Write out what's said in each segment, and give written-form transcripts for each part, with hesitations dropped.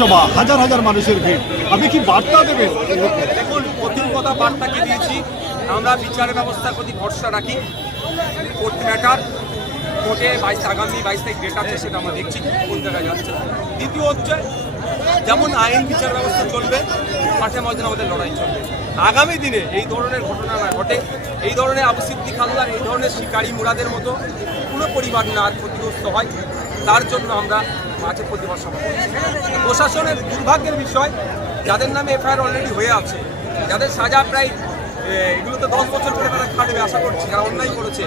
সভা, হাজার হাজার মানুষের ভিড়, আপনি কি বার্তা দেবেন? দেখুন, প্রথম কথা বার্তাকে দিয়েছি, আমরা বিচার ব্যবস্থার প্রতি ভরসা রাখি। কোর্ট ম্যাটার, কোর্টে আগামী 22 তারিখ ডেট আছে, সেটা আমরা দেখছি কোন জায়গায় যাচ্ছে। দ্বিতীয় হচ্ছে, যেমন আইন বিচার ব্যবস্থা চলবে, মাঠে ময়দানে আমাদের লড়াই চলবে। আগামী দিনে এই ধরনের ঘটনা না ঘটে, এই ধরনের আবু সিদ্দিক হালদার, এই ধরনের শিকারী মুরাদের মতো কোনো পরিবার না আর ক্ষতিগ্রস্ত হয়, তার জন্য আমরা মাঠে প্রতিবাদ সভা করছি। প্রশাসনের দুর্ভাগ্যের বিষয়, যাদের নামে এফআইআর অলরেডি হয়ে আছে, যাদের সাজা প্রায় এগুলো তো 10 বছর করে তারা খাটবে আশা করছি, যারা অন্যায় করেছে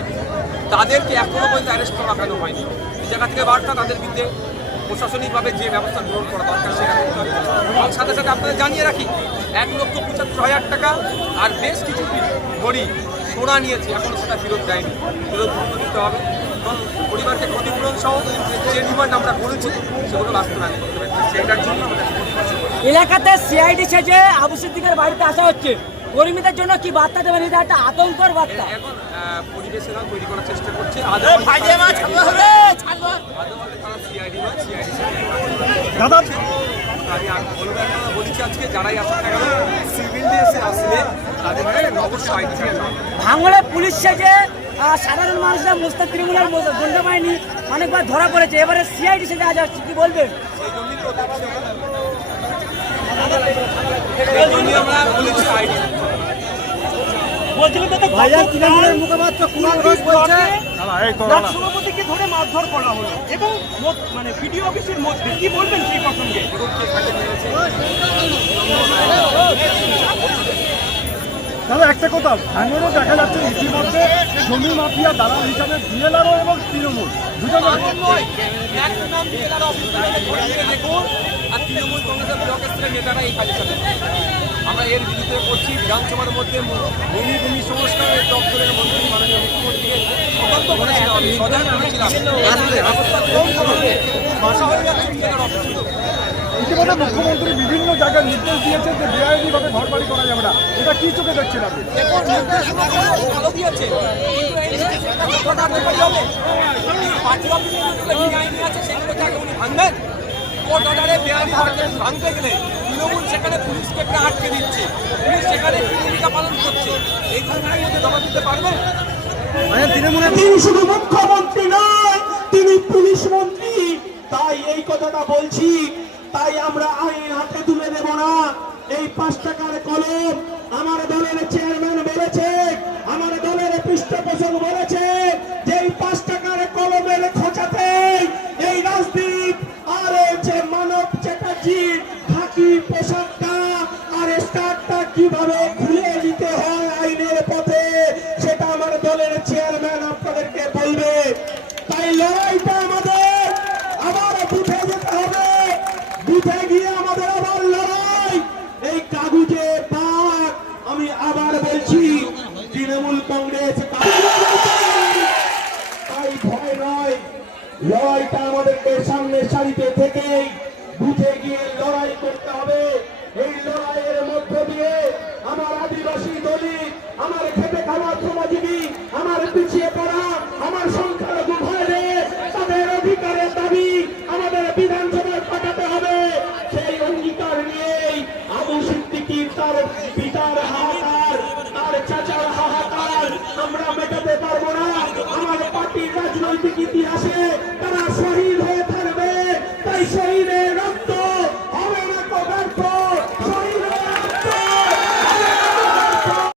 তাদেরকে এখনো পর্যন্ত অ্যারেস্ট করা কেন হয়নি। এই জায়গা থেকে বার্তা, তাদের বিরুদ্ধে প্রশাসনিকভাবে যে ব্যবস্থা গ্রহণ করা দরকার সেটা করতে হবে। এবং সাথে সাথে আপনাদের জানিয়ে রাখি, 1,75,000 টাকা আর বেশ কিছু ঘড়ি সোনা নিয়েছে, এখনো সেটা ফেরত দেয়নি, ফেরত দিতে হবে। এবং পরিবারকে ক্ষতিপূরণ সহ যে ডিমান্ড আমরা করেছি সেগুলো বাস্তবায়ন করতে হবে। সেইটার জন্য আমাদের এলাকাতে সিআইডি সেজে আবু সিদ্দিকের বাড়িতে আসা হচ্ছে, কর্মীদের জন্য কি বার্তা দেবেন? এটা একটা আতঙ্কর বার্তা। এখন পরিবেশেরা তৈরি করার চেষ্টা করছে। দাদা, আমি বলেছি আজকে যারাই আসুন না কেন, সিভিল ড্রেসে আসলে তাদের অবশ্যই আইডি ভাঙড়ে পুলিশ সেজে সাধারণ মানুষরা মুস্তাক তৃণমূলের গুন্ডা বাহিনী অনেকবার ধরা পড়েছে, এবারে সিআইডি সেজে আজ আসছে, কি বলবেন? সেই জন্যই আমরা বলেছি আইডি। সভাপতিকে ধরে মারধর করা হলো এবং মানে ভিডিও অফিসের মধ্যে, কি বলবেন সেই প্রসঙ্গে? দাদা একটা কথা, ভাঙড়ে দেখা যাচ্ছে ইতিমধ্যে জমি মাফিয়া দালাল হিসাবে বিএলআরও এবং তৃণমূল দুজন দেখুন, আর তৃণমূল কংগ্রেসের ব্লক স্তরের নেতারা এই কাজে চালাচ্ছে। আমরা এর বিরুদ্ধে করছি। বিধানসভার মধ্যে ভূমি সংস্কারের দপ্তরের মন্ত্রী মাননীয় মুখ্যমন্ত্রীকে সতর্ক করেছিলাম, আমি সজাগ করেছিলাম। ইতিমধ্যে মুখ্যমন্ত্রী বিভিন্ন জায়গায় নির্দেশ দিয়েছেন যে বেআইনিভাবে ঘরবাড়ি করা যাবে না, এটা কি চোখে দেখছেন আপনি? ভালো দিয়েছে, কিন্তু এই পার্টি অফিসে আইনি আছে সেগুলোকে আগে উনি ভাঙবেন। কোর্ট অর্ডারে বেআইনি ভাঙতে গেলে তৃণমূল সেখানে পুলিশকে প্রায় আটকে দিচ্ছে, পুলিশ সেখানে ভূমিকা পালন করছে, এই ঘটনার মধ্যে জবাব দিতে পারবেন? তিনি শুধু মুখ্যমন্ত্রী নয়, তিনি পুলিশ মন্ত্রী। তাই এই কথাটা বলছি, তাই আমরা আইন হাতে তুলে দেব না। এই 5 টাকার কলম আমার দলের চেয়ারম্যান বলেছে, আমার দলের পৃষ্ঠপোষক বলেছে যে এই 5 টাকার কলমের খোঁচাতে এই রাজদীপ আর হচ্ছে মানব চ্যাটার্জির খাকি পোশাকটা আর স্টারটা কিভাবে খুলে দিতে হয় আইনের পথে, সেটা আমার দলের চেয়ারম্যান আপনাদেরকে বলবে। তাই লড়াইটা আমাদের আবার বুঝে যেতে হবে, বুঝে গিয়ে আমাদের আবার লড়াই। এই কাগজে পাক আমি আবার বলছি, তৃণমূল কংগ্রেস তাই ভয় নয়, লড়াইটা আমাদেরকে সামনের সারিতে থেকেই বুঝে গিয়ে লড়াই করতে হবে। এই লড়াইয়ের মধ্য দিয়ে আমার আদিবাসী দলিত, আমার খেটে খাওয়া শ্রমজীবী, আমার পিছিয়ে পড়া